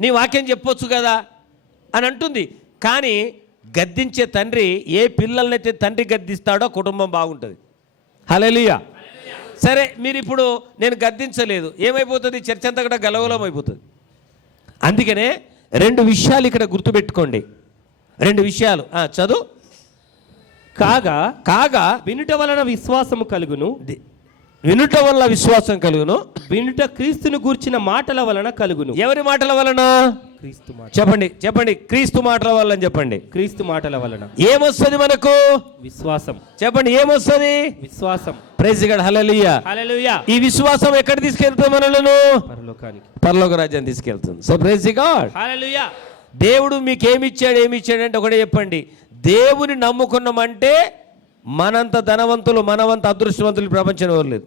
నీ వాక్యం చెప్పొచ్చు కదా అని అంటుంది. కానీ గద్దించే తండ్రి ఏ పిల్లలనైతే తండ్రి గద్దిస్తాడో కుటుంబం బాగుంటుంది. హల్లెలూయా. సరే, మీరు ఇప్పుడు నేను గద్దించలేదు, ఏమైపోతుంది? చర్చ అంతా కూడా గలవలం అయిపోతుంది. అందుకనే 2 విషయాలు ఇక్కడ గుర్తుపెట్టుకోండి. 2 విషయాలు చదువు. కాగా వినుట వలన విశ్వాసము కలుగును, వినుట వల్ల విశ్వాసం కలుగును. వినుట క్రీస్తును గూర్చిన మాటల వలన కలుగును. ఎవరి మాటల వలన? క్రీస్తు మాట. చెప్పండి క్రీస్తు మాటల వల్ల అని చెప్పండి. క్రీస్తు మాటల వలన ఏమొస్తుంది మనకు? విశ్వాసం. చెప్పండి, ఏమొస్తుంది? విశ్వాసం. Praise God. హల్లెలూయా. హల్లెలూయా. ఈ విశ్వాసం ఎక్కడ తీసుకెళ్తుంది మనలను? పరలోకానికి, పరలోక రాజ్యాన్ని తీసుకెళ్తుంది. So praise God. హల్లెలూయా. దేవుడు మీకు ఏమి ఇచ్చాడంటే ఒకటే చెప్పండి, దేవుని నమ్ముకున్నామంటే మనంత ధనవంతులు, మనవంత అదృష్టవంతులు ప్రపంచంలో ఎవరు లేదు.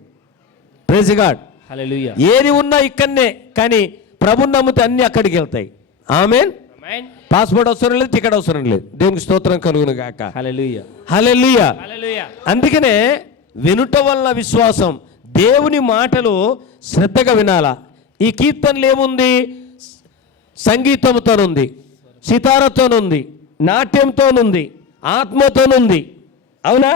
Praise God. హల్లెలూయా. ఏది ఉన్నా ఇక్కడనే, కానీ ప్రభుని నమ్మితే అన్ని అక్కడికి వెళ్తాయి. ఆమేన్. పాస్పోర్ట్ అవసరం లేదు, టికెట్ అవసరం లేదు. దేవునికి స్తోత్రం కలుగును గాక. హల్లెలూయా. హల్లెలూయా. హల్లెలూయా. అందుకనే వినుట వల్ల విశ్వాసం. దేవుని మాటలు శ్రద్ధగా వినాలా. ఈ కీర్తనలు ఏముంది? సంగీతంతోనుంది, సితారతోనుంది, నాట్యంతోనుంది, ఆత్మతోనుంది. అవునా?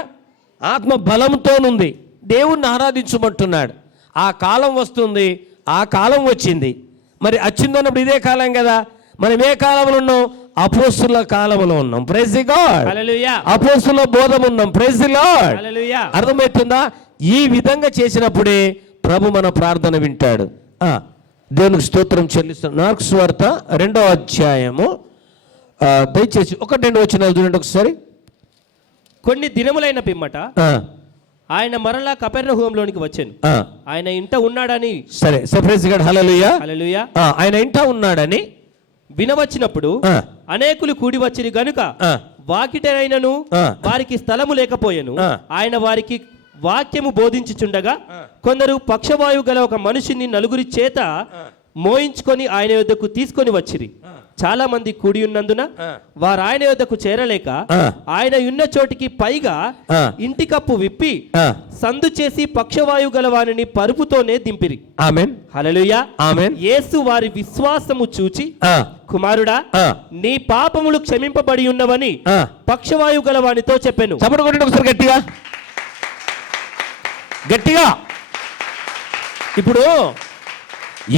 ఆత్మ బలంతోనుంది. దేవుణ్ణి ఆరాధించమంటున్నాడు. ఆ కాలం వస్తుంది, ఆ కాలం వచ్చింది. మరి వచ్చిందన్నప్పుడు ఇదే కాలం కదా. మనం ఏ కాలంలో ఉన్నాం? అపోస్తుల కాలంలో ఉన్నాం. Praise the God. హల్లెలూయా. అపోస్తుల బోధం ఉన్నాం. Praise the Lord. హల్లెలూయా. అర్థమవుతుందా? ఈ విధంగా చేసినప్పుడే ప్రభు మన ప్రార్థన వింటాడు. దేవునికి స్తోత్రం చెల్లిస్తున్నాం. మార్కు సువార్త 2వ అధ్యాయము దయచేసి 1-2 వచనాలు చూడండి ఒకసారి. కొన్ని దినములైన పిమ్మట ఆయన మరలా కపెర్నహూములోనికి వచ్చాను. ఆయన ఇంట ఉన్నాడని. సరే, ప్రైజ్ గాడ్. హల్లెలూయా. హల్లెలూయా. ఆయన ఇంట ఉన్నాడని వినవచ్చినప్పుడు అనేకులు కూడి వచ్చిరి గనుక వాకిటైనను వారికి స్థలము లేకపోయెను. ఆయన వారికి వాక్యము బోధించుచుండగా కొందరు పక్షవాయువు గల ఒక మనిషిని 4 చేత మోయించుకొని ఆయన యొద్దకు తీసుకొని వచ్చిరి. చాలా మంది కూడి ఉన్నందున వారు ఆయన యొద్దకు చేరలేక ఆయన ఉన్న చోటికి పైగా ఇంటి కప్పు విప్పి సందు చేసి పక్షవాయువు గల వారిని పరుపుతోనే దింపిరి. ఆమేన్. హల్లెలూయా. ఆమేన్. యేసు వారి విశ్వాసము చూచి, కుమారుడా, నీ పాపములు క్షమింపబడి ఉన్నవని పక్షవాయువు గల వానితో చెప్పెను. చప్పట్లు కొట్టండి ఒకసారి గట్టిగా గట్టిగా. ఇప్పుడు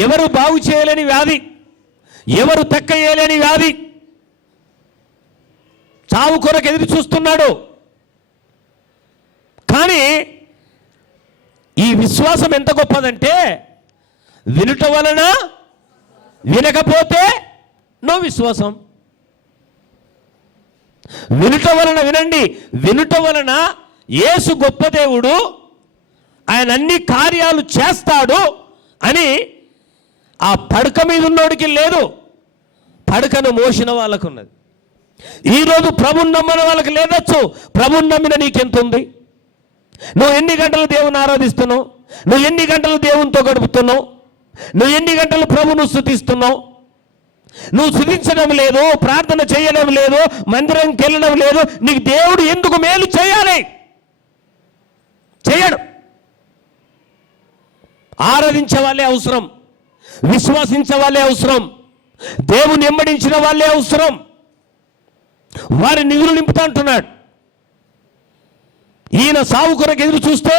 ఎవరు బాగు చేయలేని వ్యాధి, ఎవరు తక్కయ్యలేని వ్యాధి, చావు కొరకు ఎదురు చూస్తున్నాడు. కానీ ఈ విశ్వాసం ఎంత గొప్పదంటే, వినుట వలన, వినకపోతే నో విశ్వాసం. వినుట వలన, వినండి, వినుట వలన యేసు గొప్ప దేవుడు, ఆయన అన్ని కార్యాలు చేస్తాడు అని ఆ పడక మీద ఉన్నోడికి లేదు, పడకను మోసిన వాళ్ళకు ఉన్నది. ఈరోజు ప్రభుని నమ్మని వాళ్ళకి లేదచ్చు. ప్రభుని నమ్మిన నీకెంత ఉంది? నువ్వు ఎన్ని గంటలు దేవుని ఆరాధిస్తున్నావు? నువ్వు ఎన్ని గంటలు దేవునితో గడుపుతున్నావు? నువ్వు ఎన్ని గంటలు ప్రభును స్తుతిస్తున్నావు? నువ్వు స్తుతించడం లేదు, ప్రార్థన చేయడం లేదు, మందిరంకి వెళ్ళడం లేదు. నీకు దేవుడు ఎందుకు మేలు చేయాలి? చేయడు. ఆరాధించే వాళ్ళే అవసరం, విశ్వాసించే వాళ్ళే అవసరం, దేవుని వెంబడించిన వాళ్ళే అవసరం. వారి నిధులు నింపుతా అంటున్నాడు. ఈయన సావు కొరకు ఎదురు చూస్తే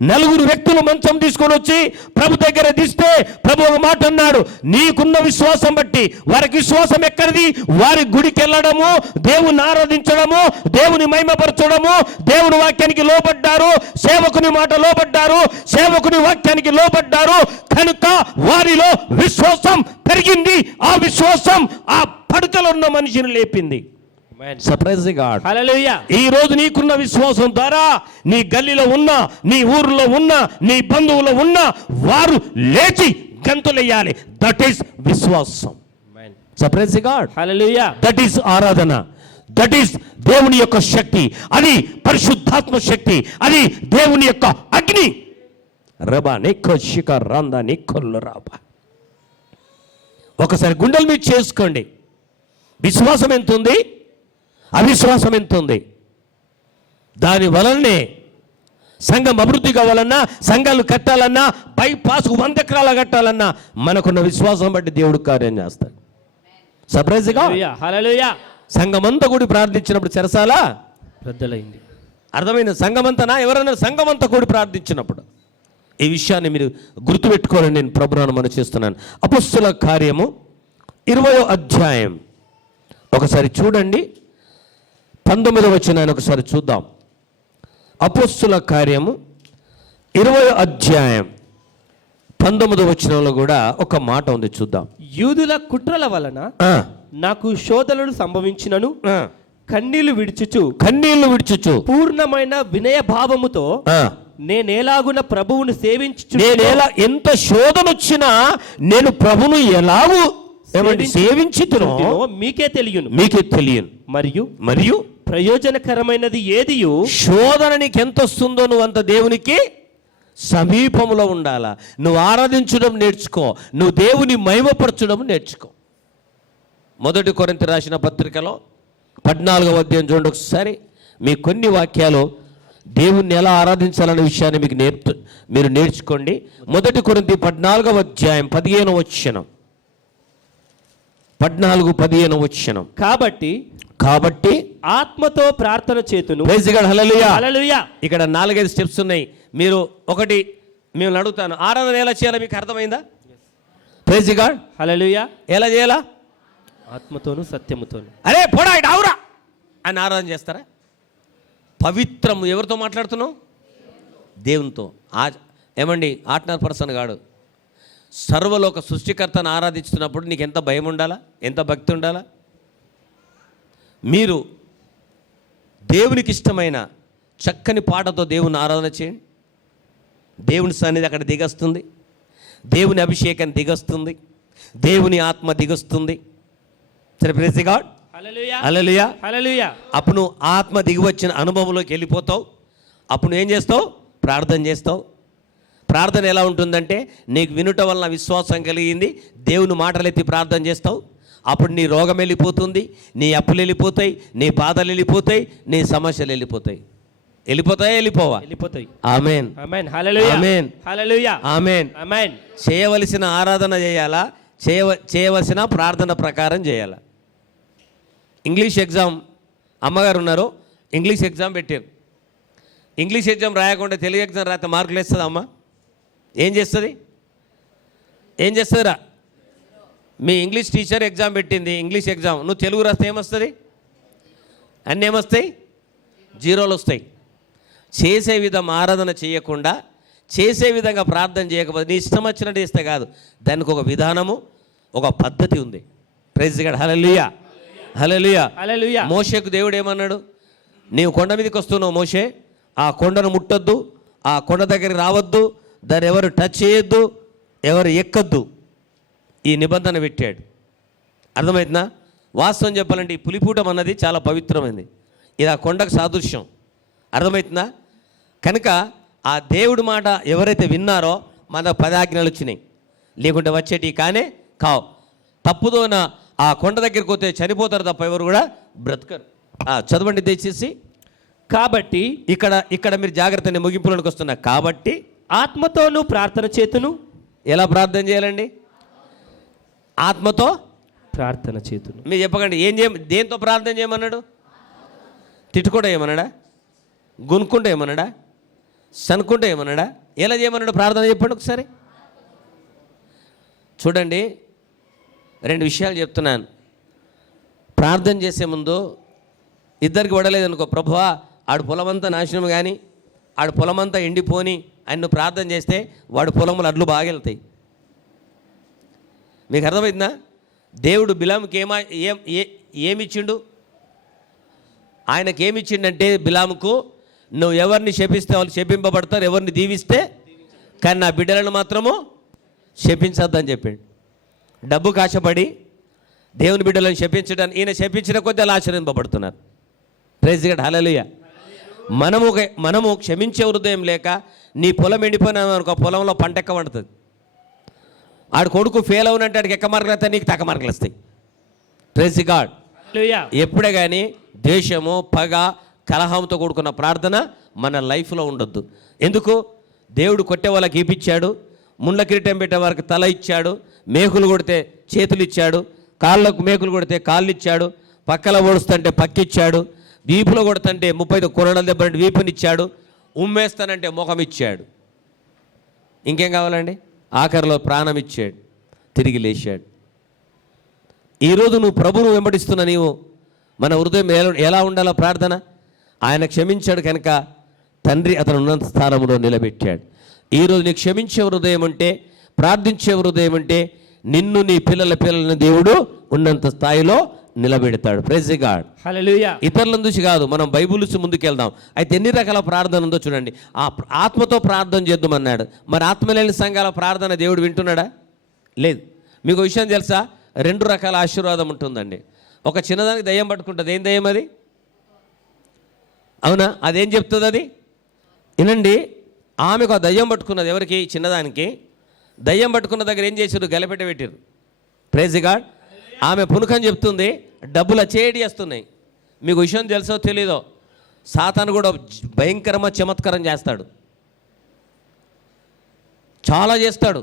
4 వ్యక్తులు మంచం తీసుకొని వచ్చి ప్రభు దగ్గర దిస్తే ప్రభు ఒక మాట అన్నాడు, నీకున్న విశ్వాసం బట్టి. వారికి విశ్వాసం ఎక్కడిది? వారి గుడికి వెళ్ళడము, దేవుని ఆరాధించడము, దేవుని మహిమపరచడము, దేవుని వాక్యానికి లోబడ్డారు, సేవకుని మాట లోబడ్డారు, సేవకుని వాక్యానికి లోబడ్డారు. కనుక వారిలో విశ్వాసం పెరిగింది. ఆ విశ్వాసం ఆ పడకలో ఉన్న మనిషిని లేపింది. Praise God. హల్లెలూయా. ఈ రోజు నీకున్న విశ్వాసం ద్వారా నీ గల్లీలో ఉన్న, నీ ఊరిలో ఉన్న, నీ బంధువులో ఉన్న వారు లేచి గంతులెయ్యాలి. దట్ ఈస్ విశ్వాసం. Surprise God. Hallelujah. That is ఆరాధన. దట్ ఈస్ దేవుని యొక్క శక్తి. అది పరిశుద్ధాత్మ శక్తి. అది దేవుని యొక్క అగ్ని. రబా నిఖోషిక రంద నిఖొల్లు రాబా. ఒకసారి గుండెల మీద చేసుకోండి. విశ్వాసం ఎంత ఉంది, అవిశ్వాసం ఎంత ఉంది? దాని వలనే సంఘం అభివృద్ధి కావాలన్నా, సంఘాలు కట్టాలన్నా, బైపాస్ 100 ఎకరాలు కట్టాలన్నా మనకున్న విశ్వాసం బట్టి దేవుడు కార్యం చేస్తాడు. సర్ప్రైజ్గా హల్లెలూయా, హల్లెలూయా. సంఘమంతా కూడి ప్రార్థించినప్పుడు చెరసాల రద్దలైంది. అర్థమైన సంఘమంతనా? ఎవరైనా సంఘమంతా కూడి ప్రార్థించినప్పుడు ఈ విషయాన్ని మీరు గుర్తుపెట్టుకోవాలని నేను ప్రభువును మనం చేస్తున్నాను. అపొస్తలుల కార్యము 20వ అధ్యాయం ఒకసారి చూడండి, 19వ వచనాన్ని ఒకసారి చూద్దాం. అపొస్తలుల కార్యము 20వ అధ్యాయం 19వ వచనంలో కూడా ఒక మాట ఉంది, చూద్దాం. యూదుల కుట్రల వలన నాకు శోధనలు సంభవించినను కన్నీళ్లు విడుచుచు పూర్ణమైన వినయ భావముతో నేనేలాగున ప్రభువును సేవించు. ఎంత శోధన వచ్చినా నేను ప్రభువును ఎలాగూ సేవించుతునో మీకే తెలియను. మరియు ప్రయోజనకరమైనది ఏదియు. శోధన నీకు ఎంత వస్తుందో నువ్వు అంత దేవునికి సమీపంలో ఉండాలా. నువ్వు ఆరాధించడం నేర్చుకో, నువ్వు దేవుని మహిమపరచడం నేర్చుకో. 1 కొరింథీ రాసిన పత్రికలో 14వ అధ్యాయం చూడండి ఒకసారి. మీ కొన్ని వాక్యాలు దేవుణ్ణి ఎలా ఆరాధించాలనే విషయాన్ని మీరు నేర్చుకోండి. 1 కొరింథీ 14వ అధ్యాయం 15వ వచనం. 14-15 వచనం. కాబట్టి ఆత్మతో ప్రార్థన చేతును. ప్రైజ్ గాడ్, హల్లెలూయా, హల్లెలూయా. ఇక్కడ 4-5 స్టెప్స్ ఉన్నాయి. మీరు ఒకటి మేము అడుగుతాను, ఆరాధన ఎలా చేయాలో మీకు అర్థమైందా? ప్రైజ్ గాడ్, హల్లెలూయా. ఎలా చేయాలా? ఆత్మతోను సత్యముతోను. అరే పోడా ఇటు ఆవురా అని ఆరాధన చేస్తారా? పవిత్రం. ఎవరితో మాట్లాడుతున్నావు? దేవునితో. ఏమండి, ఆర్డినరీ పర్సన్ కాడు. సర్వలోక సృష్టికర్తను ఆరాధిస్తున్నప్పుడు నీకు ఎంత భయం ఉండాలా, ఎంత భక్తి ఉండాలా? మీరు దేవునికి ఇష్టమైన చక్కని పాటతో దేవుని ఆరాధన చేయండి. దేవుని సన్నిధి అక్కడ దిగొస్తుంది, దేవుని అభిషేకం దిగొస్తుంది, దేవుని ఆత్మ దిగొస్తుంది. సరే, ప్రైజ్ గాడ్, హల్లెలూయా, హల్లెలూయా. అప్పుడు నువ్వు ఆత్మ దిగి వచ్చిన అనుభవంలోకి వెళ్ళిపోతావు. అప్పుడు నువ్వు ఏం చేస్తావు? ప్రార్థన చేస్తావు. ప్రార్థన ఎలా ఉంటుందంటే, నీకు వినుట వలన విశ్వాసం కలిగింది, దేవుని మాటలు ఎత్తి ప్రార్థన చేస్తావు. అప్పుడు నీ రోగం వెళ్ళిపోతుంది, నీ అప్పులు వెళ్ళిపోతాయి, నీ బాధలు వెళ్ళిపోతాయి, నీ సమస్యలు వెళ్ళిపోతాయి. వెళ్ళిపోవా? వెళ్ళిపోతాయి. ఆమేన్, ఆమేన్, హల్లెలూయా, ఆమేన్, హల్లెలూయా, ఆమేన్, ఆమేన్. చేయవలసిన ఆరాధన చేయాలా, చేయవలసిన ప్రార్థన ప్రకారం చేయాలా. ఇంగ్లీష్ ఎగ్జామ్ అమ్మగారు ఉన్నారు, ఇంగ్లీష్ ఎగ్జామ్ పెట్టారు. ఇంగ్లీష్ ఎగ్జామ్ రాయకుండా తెలుగు ఎగ్జామ్ రాస్తే మార్కులు వేస్తుంది అమ్మ? ఏం చేస్తుందిరా? మీ ఇంగ్లీష్ టీచర్ ఎగ్జామ్ పెట్టింది, ఇంగ్లీష్ ఎగ్జామ్, నువ్వు తెలుగు రాస్తే ఏమొస్తుంది? అన్నీ ఏమొస్తాయి? జీరోలు వస్తాయి. చేసే విధం ఆరాధన చేయకుండా, చేసే విధంగా ప్రార్థన చేయకపోతే నీ ఇష్టం వచ్చినట్టు చేస్తే కాదు, దానికి ఒక విధానము, ఒక పద్ధతి ఉంది. ప్రైజ్ గాడ్, హల్లెలూయా, హల్లెలూయా, హల్లెలూయా. మోషేకు దేవుడు ఏమన్నాడు? నీవు కొండ మీదకి వస్తున్నావు మోషే, ఆ కొండను ముట్టొద్దు, ఆ కొండ దగ్గరికి రావద్దు, దాన్ని ఎవరు టచ్ చేయొద్దు, ఎవరు ఎక్కద్దు. ఈ నిబంధన పెట్టాడు. అర్థమవుతుందా? వాస్తవం చెప్పాలంటే ఈ పులిపూటం అన్నది చాలా పవిత్రమైనది. ఇది ఆ కొండకు సాదృశ్యం. అర్థమవుతుందా? కనుక ఆ దేవుడి మాట ఎవరైతే విన్నారో మన 10 ఆజ్ఞలు వచ్చినాయి, లేకుంటే వచ్చేటి కానే కావు. తప్పుదోన ఆ కొండ దగ్గరికి పోతే చనిపోతారు తప్ప ఎవరు కూడా బ్రతకరు. చదవండి దయచేసి. కాబట్టి ఇక్కడ మీరు జాగ్రత్తని ముగింపులోకి వస్తున్నా. కాబట్టి ఆత్మతోను ప్రార్థన చేతును. ఎలా ప్రార్థన చేయాలండి? ఆత్మతో ప్రార్థన చేతును. మీరు చెప్పకండి, దేంతో ప్రార్థన చేయమన్నాడు? తిట్టుకుంటా ఏమన్నాడా? గునుక్కుంటా ఏమన్నాడా? సనుక్కుంటా ఏమన్నాడా? ఎలా చేయమన్నాడు ప్రార్థన? చెప్పండి ఒకసారి. చూడండి, 2 విషయాలు చెప్తున్నాను. ప్రార్థన చేసే ముందు ఇద్దరికి పడలేదనుకో, ప్రభువా ఆడు పొలమంతా నాశనం కానీ, ఆడు పొలమంతా ఎండిపోని ఆయన నువ్వు ప్రార్థన చేస్తే వాడు పొలములు అడ్లు బాగా వెళ్తాయి. మీకు అర్థమైందా? దేవుడు బిలాముకి ఏమిచ్చిండు? ఆయనకి ఏమిచ్చిండంటే, బిలాముకు నువ్వు ఎవరిని శపిస్తే వాళ్ళు శపింపబడతారు, ఎవరిని దీవిస్తే, కానీ నా బిడ్డలను మాత్రము శపించద్దని చెప్పాడు. డబ్బుకు ఆశపడి దేవుని బిడ్డలను శపించడానికి ఈయన శపించిన కొద్దీ అలా ఆశీర్వదింపబడుతున్నారు. ప్రైజ్ గాడ్, హల్లెలూయా. మనము క్షమించే హృదయం లేక నీ పొలం ఎండిపోయినా అనుకో, పొలంలో పంట ఎక్క పడుతుంది. ఆడు కొడుకు ఫెయిల్ అవునంటే ఆడికి ఎక్క మార్కులు వస్తాయి, నీకు తక్క మార్కులు వస్తాయి. Praise God. ఎప్పుడే కానీ ద్వేషము, పగ, కలహంతో కూడుకున్న ప్రార్థన మన లైఫ్లో ఉండొద్దు. ఎందుకు? దేవుడు కొట్టే వాళ్ళకి గీపిచ్చాడు, ముండ్ల కిరీటం పెట్టే వారికి తల ఇచ్చాడు, మేకులు కొడితే చేతులు ఇచ్చాడు, కాళ్ళకు మేకులు కొడితే కాళ్ళు ఇచ్చాడు, పక్కల ఓడుస్తుంటే పక్కిచ్చాడు, వీపులో కొడుతుంటే 35 కొరడల దెబ్బ వీపునిచ్చాడు, ఉమ్మేస్తానంటే ముఖం ఇచ్చాడు. ఇంకేం కావాలండి? ఆఖరిలో ప్రాణం ఇచ్చాడు, తిరిగి లేచాడు. ఈరోజు నువ్వు ప్రభువును వెంబడిస్తున్న నీవు మన హృదయం ఎలా ఉండాలో ప్రార్థన? ఆయన క్షమించాడు కనుక తండ్రి అతను ఉన్నత స్థానంలో నిలబెట్టాడు. ఈరోజు నీకు క్షమించే హృదయం ఉంటే, ప్రార్థించే హృదయం ఉంటే నిన్ను నీ పిల్లలని దేవుడు ఉన్నంత స్థాయిలో నిలబెడతాడు. Praise God. హల్లెలూయా. ఇతరులను చూసి కాదు, మనం బైబిల్ నుంచి ముందుకెళ్దాం. అయితే ఎన్ని రకాల ప్రార్థన ఉందో చూడండి. ఆ ఆత్మతో ప్రార్థన చేద్దామన్నాడు. మరి ఆత్మ లేని సంఘాల ప్రార్థన దేవుడు వింటున్నాడా? లేదు. మీకు విషయం తెలుసా? 2 రకాల ఆశీర్వాదం ఉంటుందండి. ఒక చిన్నదానికి దయ్యం పట్టుకుంటుంది. ఏం దయ్యం అది? అవునా? అదేం చెప్తుంది అది? వినండి. ఆమెకు ఆ దయ్యం పట్టుకున్నది. ఎవరికి? చిన్నదానికి. దయ్యం పట్టుకున్న దగ్గర ఏం చేశారు? గలపెట్ట పెట్టారు. Praise God. ఆమె పునుకని చెప్తుంది, డబ్బులు చేడి వస్తున్నాయి. మీకు విషయం తెలుసో తెలీదో, సాతాను కూడా భయంకరమైన చమత్కారం చేస్తాడు, చాలా చేస్తాడు.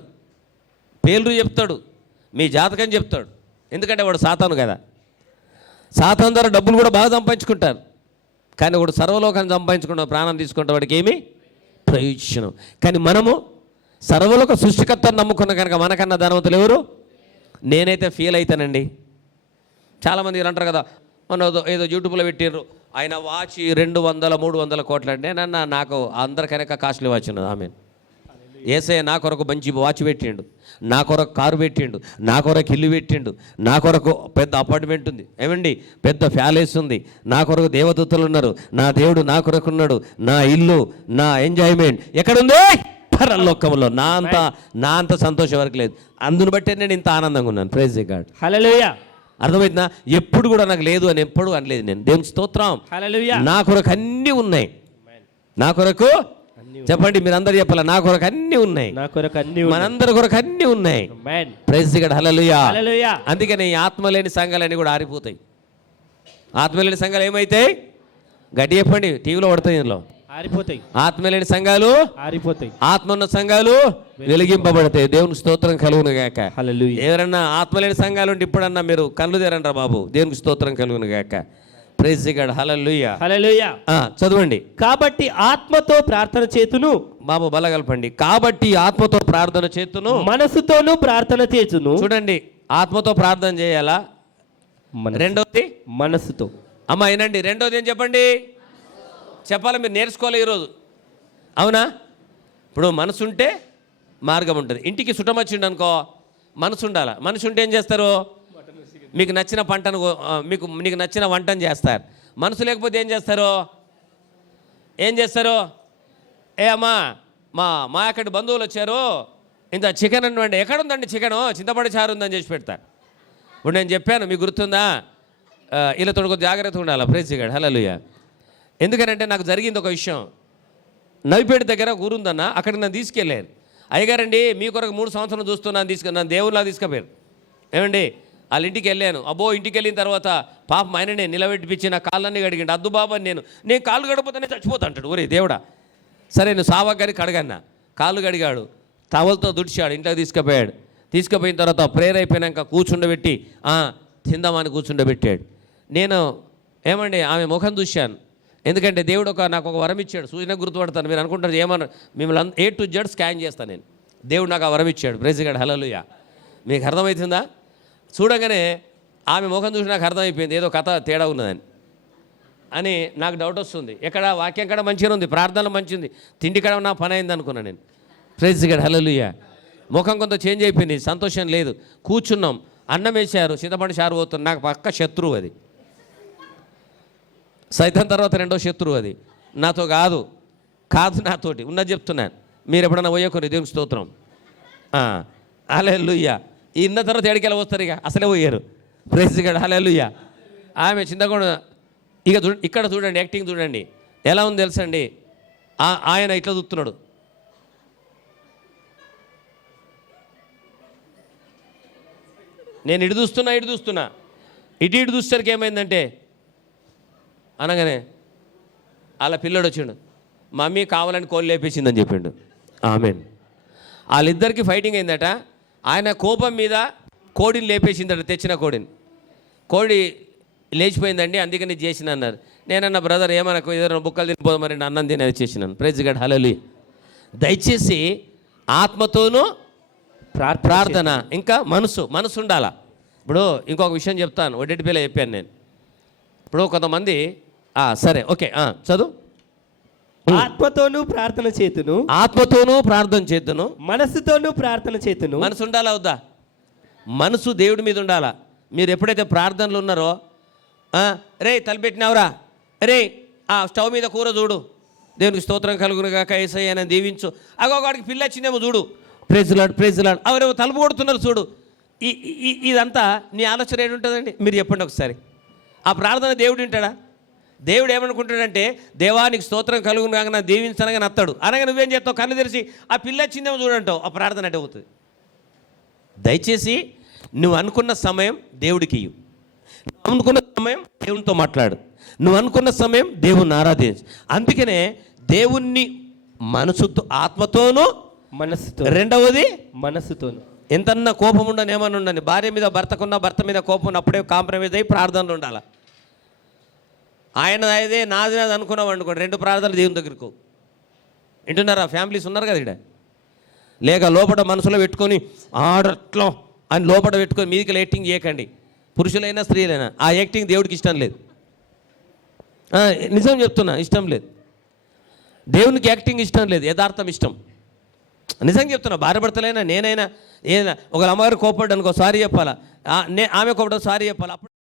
పేర్లు చెప్తాడు, మీ జాతకం చెప్తాడు. ఎందుకంటే వాడు సాతాను కదా. సాతాను ద్వారా డబ్బులు కూడా బాగా సంపాదించుకుంటారు. కానీ వాడు సర్వలోకాన్ని సంపాదించుకుంటాం, ప్రాణం తీసుకుంటే వాడికి ఏమి ప్రయోజనం. కానీ మనము సర్వలోక సృష్టికర్తను నమ్ముకున్న కనుక మనకన్నా ధనవంతులు ఎవరు? నేనైతే ఫీల్ అవుతానండి. చాలామంది అంటారు కదా, మన ఏదో యూట్యూబ్లో పెట్టారు, ఆయన వాచ్ 200-300 కోట్లు అంటే, నాకు అందరికనక కాస్ట్లీ వాచ్ ఉన్నది. ఆమె ఏసయ్య నా కొరకు మంచి వాచ్ పెట్టిండు, నా కొరకు కారు పెట్టిండు, నా కొరకు ఇల్లు పెట్టిండు, నా కొరకు పెద్ద అపార్ట్మెంట్ ఉంది, ఏమండి పెద్ద ప్యాలెస్ ఉంది, నా కొరకు దేవదూతలు ఉన్నారు, నా దేవుడు నా కొరకు ఉన్నాడు, నా ఇల్లు, నా ఎంజాయ్మెంట్ ఎక్కడుంది? పరలోకంలో. నా అంత సంతోషం వరకు లేదు. అందును బట్టే నేను ఇంత ఆనందంగా ఉన్నాను. Praise God. హల్లెలూయా. అర్థమైందా? ఎప్పుడు కూడా నాకు లేదు అని ఎప్పుడు అనలేదు నేను. దేవుని స్తోత్రం. హల్లెలూయా. నా కొరకు అన్నీ ఉన్నాయి. నా కొరకు చెప్పండి, మీరు అందరు చెప్పాలి, నా కొరకు అన్నీ ఉన్నాయి. నా కొరకు అన్నీ, మనందరి కొరకు అన్నీ ఉన్నాయి. Praise God. హల్లెలూయా. హల్లెలూయా. అందుకని ఈ ఆత్మలేని సంఘాలన్నీ కూడా ఆరిపోతాయి. ఆత్మలేని సంఘాలు ఏమైతాయి? గట్టి చెప్పండి, టీవీలో పడతాయి, ఇందులో ఆరిపోతాయి. ఆత్మలేని సంఘాలు ఆరిపోతాయి, ఆత్మ ఉన్న సంఘాలు వెలిగింపబడతాయి. దేవునికి స్తోత్రం కలుగును గాక. హల్లెలూయా. ఎవరన్నా ఆత్మలేని సంఘాలు ఉంటే ఇప్పుడన్నా మీరు కళ్ళు తెరండ్రా బాబు. దేవునికి స్తోత్రం కలుగును గాక. Praise God. హల్లెలూయా. హల్లెలూయా. చదవండి. కాబట్టి ఆత్మతో ప్రార్థన చేతును. బాబు బలగలపండి. కాబట్టి ఆత్మతో ప్రార్థన చేతును, మనసుతోనూ ప్రార్థన చేతును. చూడండి, ఆత్మతో ప్రార్థన చేయాలా? రెండోది మనసుతో. అమ్మ ఏనండి, రెండోది ఏం చెప్పండి? చెప్పాలి, మీరు నేర్చుకోవాలి ఈరోజు. అవునా? ఇప్పుడు మనసు ఉంటే మార్గం ఉంటుంది. ఇంటికి సుటం వచ్చిండు అనుకో, మనసు ఉండాలి. మనసు ఉంటే ఏం చేస్తారు? మీకు నచ్చిన పంటను, నీకు నచ్చిన వంటను చేస్తారు. మనసు లేకపోతే ఏం చేస్తారు? ఏ అమ్మా, మా అక్కడి బంధువులు వచ్చారు, ఇంత చికెన్ అనండి. ఎక్కడుందండి చికెను? చింతపడి చారు ఉందని చేసి పెడతారు. ఇప్పుడు నేను చెప్పాను, మీకు గుర్తుందా? ఇలా తోడుకో జాగ్రత్తగా ఉండాలి. Praise God. హల్లెలూయా. ఎందుకనంటే నాకు జరిగింది ఒక విషయం. నవిపేట దగ్గర ఒక ఊరుందన్న, అక్కడికి నన్ను తీసుకెళ్ళారు. అయ్యగారండి, మీ కొరకు 3 సంవత్సరాలు చూస్తున్నాను, నన్ను దేవుళ్ళ తీసుకుపోయారు. ఏమండి, వాళ్ళ ఇంటికి వెళ్ళాను. అబ్బో, ఇంటికి వెళ్ళిన తర్వాత పాపం ఆయననే నిలబెట్టిపించి నా కాళ్ళన్నీ కడిగిండు. అద్దు బాబు అని నేను కాళ్ళు గడిపోతానే చచ్చిపోతా అంటాడు. ఒరే దేవుడా, సరే నువ్వు సావగాని కడగన్నా. కాళ్ళు కడిగాడు, టవల్తో దుడిచాడు, ఇంట్లోకి తీసుకుపోయిన తర్వాత ప్రేయర్ అయిపోయినాక కూర్చుండబెట్టి తిందామని కూర్చుండబెట్టాడు. నేను ఏమండి ఆమె ముఖం చూశాను. ఎందుకంటే దేవుడు నాకు ఒక వరం ఇచ్చాడు. సూచన గుర్తుపడతాను. మీరు అనుకుంటారు ఏమన్నా, మిమ్మల్ని A to Z స్కాన్ చేస్తాను నేను. దేవుడు నాకు ఆ వరం ఇచ్చాడు. Praise God. హల్లెలూయా. మీకు అర్థమవుతుందా? చూడగానే ఆమె ముఖం చూసి నాకు అర్థమైపోయింది, ఏదో కథ తేడా ఉన్నదని అని నాకు డౌట్ వస్తుంది. ఎక్కడ వాక్యం కాడ మంచిగా ఉంది, ప్రార్థనలు మంచిగా ఉంది, తిండి కాడ నా పని అయింది అనుకున్నాను నేను. Praise God. హల్లెలూయా. ముఖం కొంత చేంజ్ అయిపోయింది, సంతోషం లేదు. కూర్చున్నాం, అన్నం వేశారు, చింతపండు చారు పోతుంది. నాకు పక్క శత్రువు అది. సైతం తర్వాత రెండో శత్రువు అది. నాతో కాదు నాతోటి ఉన్నది చెప్తున్నాను. మీరు ఎప్పుడన్నా పోయకొని దేవునికి స్తోత్రం. హల్లెలూయా. ఇన్న తర్వాత ఎడికెళ్ళి వస్తారు, ఇక అసలే పోయారు. Praise God. హల్లెలూయా. ఆమె చింతకుండా ఇక ఇక్కడ చూడండి, యాక్టింగ్ చూడండి ఎలా ఉంది తెలుసండి. ఆయన ఇట్లా చూస్తున్నాడు. నేను ఇటు చూస్తున్నా ఇటు చూసేసరికి ఏమైందంటే, అనగానే వాళ్ళ పిల్లడు వచ్చిండు, మమ్మీ కావాలని కోళ్ళు లేపేసిందని చెప్పిండు. ఆమెన్. వాళ్ళిద్దరికి ఫైటింగ్ అయిందట. ఆయన కోపం మీద కోడిని లేపేసిందట, తెచ్చిన కోడి లేచిపోయిందండి, అందుకని చేసిన అన్నారు. నేనన్న బ్రదర్ ఏమనకు, ఏదైనా బుక్కలు తినిపోదు, మరి అన్నం తిని అది చేసినాను. ప్రైజ్ గాడ్, హల్లెలూయా. దయచేసి ఆత్మతోనూ ప్రార్థన, ఇంకా మనసు ఉండాలా. ఇప్పుడు ఇంకొక విషయం చెప్తాను, ఒడ్డెటి పిల్ల చెప్పాను నేను. ఇప్పుడు కొంతమంది సరే ఓకే చదువు. ఆత్మతోనూ ప్రార్థన చేతును, ఆత్మతోనూ ప్రార్థన చేతును, మనస్సుతోనూ ప్రార్థన చేతును. మనసు ఉండాలా వద్దా? మనసు దేవుడి మీద ఉండాలా. మీరు ఎప్పుడైతే ప్రార్థనలు ఉన్నారో, రే తలపెట్టినావురా, రే స్టవ్ మీద కూర చూడు, దేవునికి స్తోత్రం కలుగునుగాక, యేసయ్య అని దీవించు, వాడికి పిల్ల వచ్చిందేమో చూడు, ప్రైజ్ లార్డ్, ఎవరేమో తలుపు కొడుతున్నారు చూడు. ఇదంతా నీ ఆలోచన ఏంటుంటుందండి? మీరు చెప్పండి ఒకసారి. ఆ ప్రార్థన దేవుడు వింటాడా? దేవుడు ఏమనుకుంటాడంటే, దేవానికి స్తోత్రం కలుగును కాక దీవించనగా నత్తాడు అనగా నువ్వేం చేస్తావు? కళ్ళు తెరిచి ఆ పిల్ల వచ్చిందేమో చూడంటావు, ఆ ప్రార్థన అంటే అవుతుంది. దయచేసి నువ్వు అనుకున్న సమయం దేవుడికి ఇవ్వు. నువ్వు అనుకున్న సమయం దేవునితో మాట్లాడు. నువ్వు అనుకున్న సమయం దేవుణ్ణి ఆరాధించు. అందుకనే దేవుణ్ణి మనసుతో, ఆత్మతోనూ, మనస్సుతో, రెండవది మనస్సుతోను. ఎంతన్నా కోపం ఉండని, ఏమన్నా ఉండని, భార్య మీద భర్తకున్న, భర్త మీద కోపం ఉన్నప్పుడే కాంప్రమైజ్ అయ్యి ప్రార్థనలు ఉండాలి. ఆయన అదే నాది అనుకున్నావు అనుకోండి, 2 ప్రార్థనలు దేవుని దగ్గరకు. వింటున్నారా? ఫ్యామిలీస్ ఉన్నారు కదా ఇక్కడ. లేక లోపల మనసులో పెట్టుకొని ఆడట్లో అని లోపల పెట్టుకొని మీదికి యాక్టింగ్ చేయకండి. పురుషులైనా స్త్రీలైనా ఆ యాక్టింగ్ దేవుడికి ఇష్టం లేదు. నిజం చెప్తున్నా, ఇష్టం లేదు. దేవునికి యాక్టింగ్ ఇష్టం లేదు, యథార్థం ఇష్టం. నిజంగా చెప్తున్నా. భార్య భర్తలైనా, నేనైనా, ఏదైనా ఒకళ్ళ అమ్మగారు కోపడ్డా అనుకో, సారీ చెప్పాలా, ఆమె కోపడ్డా సారీ చెప్పాలా. అప్పుడు